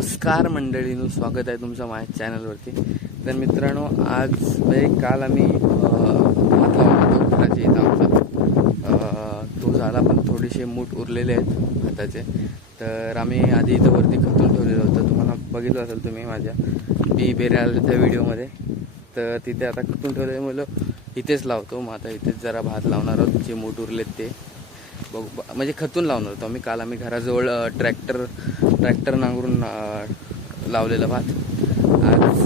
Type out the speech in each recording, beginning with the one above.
नमस्कार मंडळींनो, स्वागत आहे तुमचं माझ्या चॅनलवरती. तर मित्रांनो, आज काल आम्ही भात लावला होतो घराच्या इथं आमचा. तो झाला, पण थोडेसे मूठ उरलेले आहेत भाताचे. तर आम्ही आधी इथं वरती खतून ठेवलेलं होतं. तुम्हाला बघितलं असेल तुम्ही माझ्या बी बेऱ्याच्या व्हिडिओमध्ये. तर तिथे आता खतून ठेवलेले मुलं इथेच लावतो. मग आता इथेच जरा भात लावणार आहोत. जे मूठ उरलेत ते बघू, म्हणजे खतून लावणार होतो आम्ही घराजवळ ट्रॅक्टर नांगरून लावलेलं भात. आज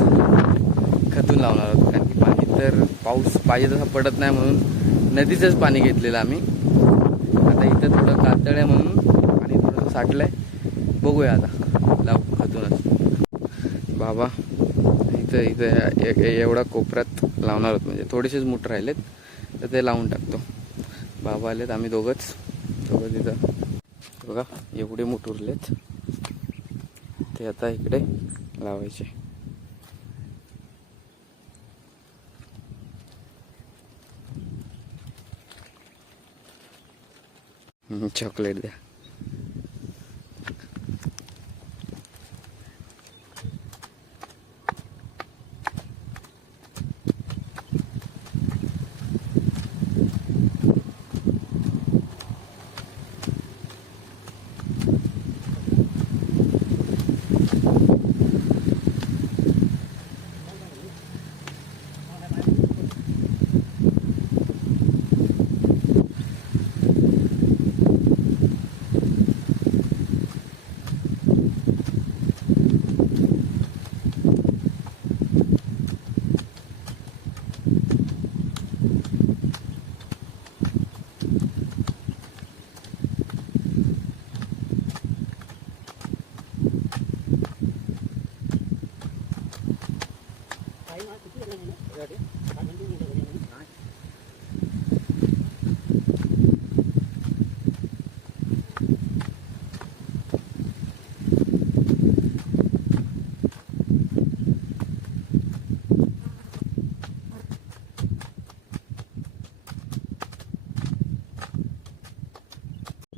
खतून लावणार आहोत, कारण की पाणी तर पाऊस पाहिजे तसा पडत नाही, म्हणून नदीचंच पाणी घेतलेलं आम्ही. आता इथं थोडं कातळ आहे म्हणून पाणी थोडंसं साठलं आहे. बघूया आता लावू खतूनच. बाबा इथं एवढा कोपऱ्यात लावणार आहोत, म्हणजे थोडेसेच मूठ राहिलेत तर ते लावून टाकतो. बाबा आलेत, आम्ही दोघंच तिथं. बघा एवढे मूठ उरलेत, ते आता इकडे लावायचे. चॉकलेट द्या.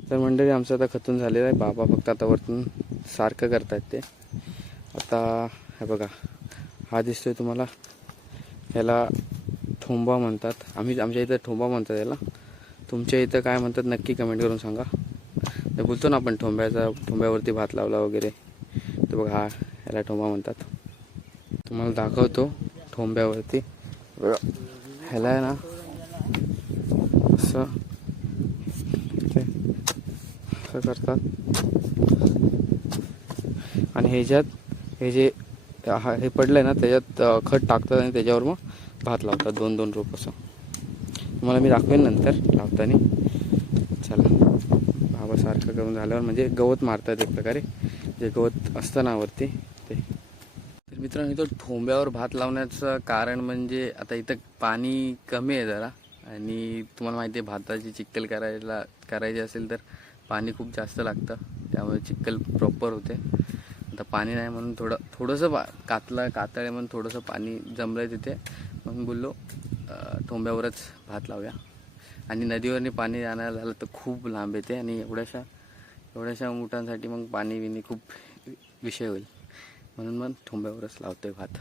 तर मंडळी, आमचं आता खतून झालेलं आहे. बाबा फक्त आता वरतून सारखं करतायत ते. आता हे बघा, हा दिसतोय तुम्हाला, ह्याला ठोंबा म्हणतात. आमच्या इथं ठोंबा म्हणतात याला. तुमच्या इथं काय म्हणतात नक्की कमेंट करून सांगा. ते बोलतो ना आपण ठोंब्यावरती भात लावला वगैरे, तर बघा ह्याला ठोंबा म्हणतात. तुम्हाला दाखवतो ठोंब्यावरती. बघा ह्याला आहे ना असं करतात, आणि हे जे हे पडलंय ना, त्याच्यात खत टाकतात आणि त्याच्यावर मग भात लावतात. दोन रोप असं. तुम्हाला मी दाखवेन नंतर लावताना. चला, बाबा सारखं करून झाल्यावर म्हणजे गवत मारतात एक प्रकारे, जे गवत असतं ना वरती ते. तर मित्रांनो, इथं ठोंब्यावर भात लावण्याचं कारण म्हणजे आता इथं पाणी कमी आहे जरा, आणि तुम्हाला माहिती आहे भाताची चिक्कल करायची असेल तर पाणी खूप जास्त लागतं. त्यामुळे चिक्कल प्रॉपर होते. आता पाणी नाही म्हणून थोडंसं कातळ आहे म्हणून थोडंसं पाणी जमलं आहे तिथे, म्हणून बोललो ठोंब्यावरच भात लावूया. आणि नदीवरनी पाणी आणायला झालं तर खूप लांब येते, आणि एवढ्याशा मुठांसाठी मग पाणी खूप विषय होईल, म्हणून मग ठोंब्यावरच लावतोय भात.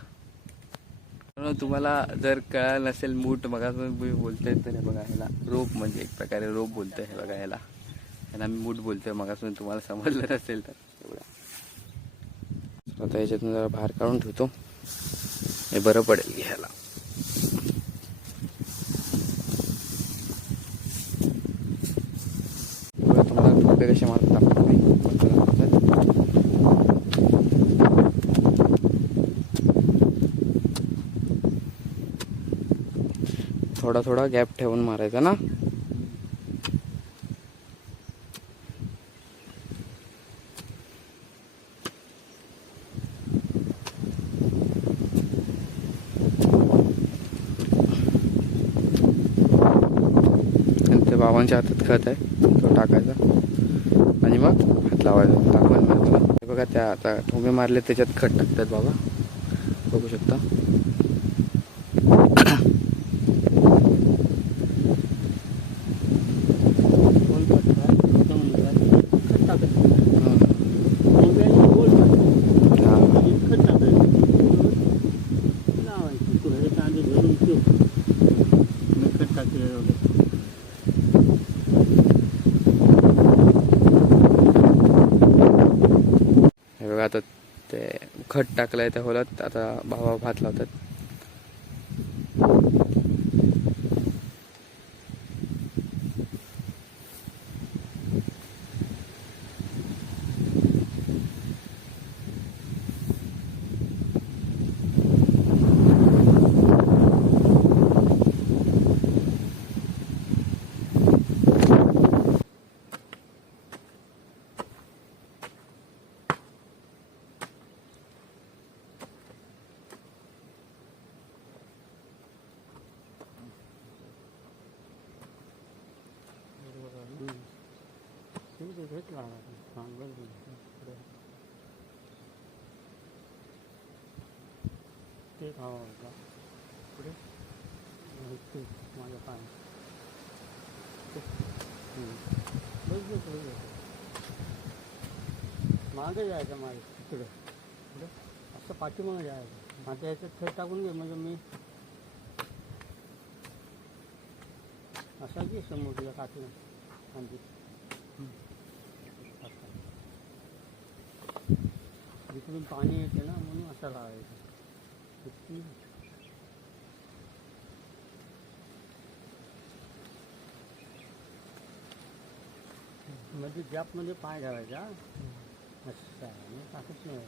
तुम्हाला जर कळलं नसेल मूठ, मग बोलतोय तर बघा, ह्याला रोप म्हणजे एक प्रकारे रोप बोलतोय. हे बघा ह्याला मी मूठ बोलतोय. मगासून तुम्हाला समजलं नसेल तर एवढा. आता याच्यातून जरा बाहेर काढून ठेवतो, हे बरं पडेल घ्यायला. तुम्हाला ठोके कसे मारतात थोडा गॅप ठेवून मारायचा ना. बाबांच्या हातात खत आहे, तो टाकायचा आणि मग हात लावायचा. टाकून बघा, त्या आता ठोंबे मारले त्याच्यात खत टाकतात बाबा, बघू शकता. आता ते खत टाकलंय त्या होलात, आता भावा भात लावतात. ते खावा होता पुढे माझ्या पाय मागे जायचं माझं तिकडे पुढे असं पाठीमागे जायचं. माझ्या ह्याच्यात थेट टाकून घे म्हणजे मी असा की समोर तुझ्या काठीला आणखी इकडून पाणी येते ना म्हणून असं लावायचं. म्हणजे गॅपमध्ये पाय ठेवायचा असं आहे, टाकत नाही.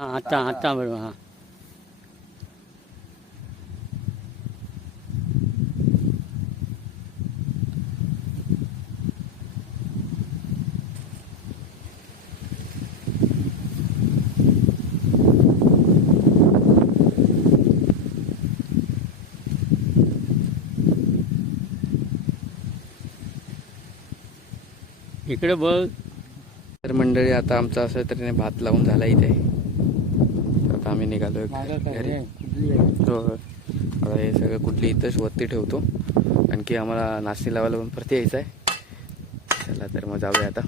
हां आता बरोबर. हां इकडे बघ. तर मंडळी आता आमचा असं तऱ्हेने भात लावून झाला इथे. तर आता आम्ही निघालोय घरी. हो आता हे सगळं कुठली इथंच वरती ठेवतो, आणखी आम्हाला नाश्ते लावायला पण परत यायचं आहे. चला तर मग जाऊया आता.